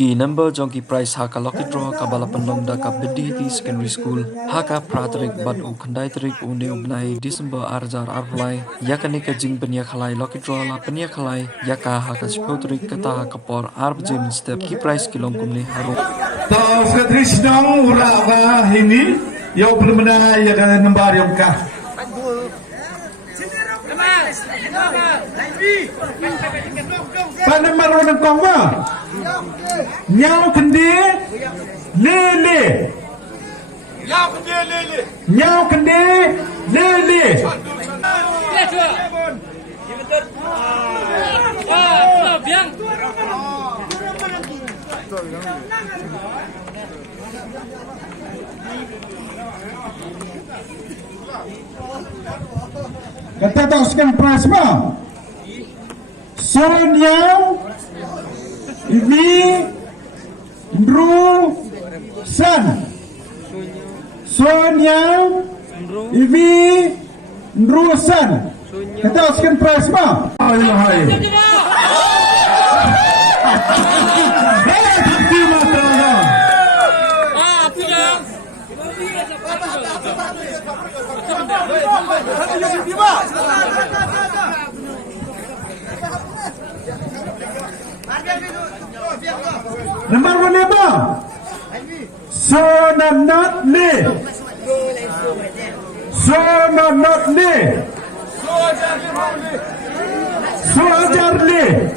Ki number jongki prize haka lucky draw ka balapan longda ka Bedihiti Secondary School haka pratrik bad u khandai trik une ubnai December arjar arvlai yakani ka jing penya khalai lucky draw la penya khalai yaka haka spotrik kata kapor arbjem step ki prize kilong kumni haru to skadrisnong ura wa hini yo benar ya ka number yang ka Pada maru nang koma Nyau kendi lele Nyau kendi lele Kata tauskan prasma Sonyau Ivi Ndru San Sonyau Ivi Ndru San Kata tauskan prasma Hai Nomor berapa? Sonanat le. Sonanat le. Soajar le.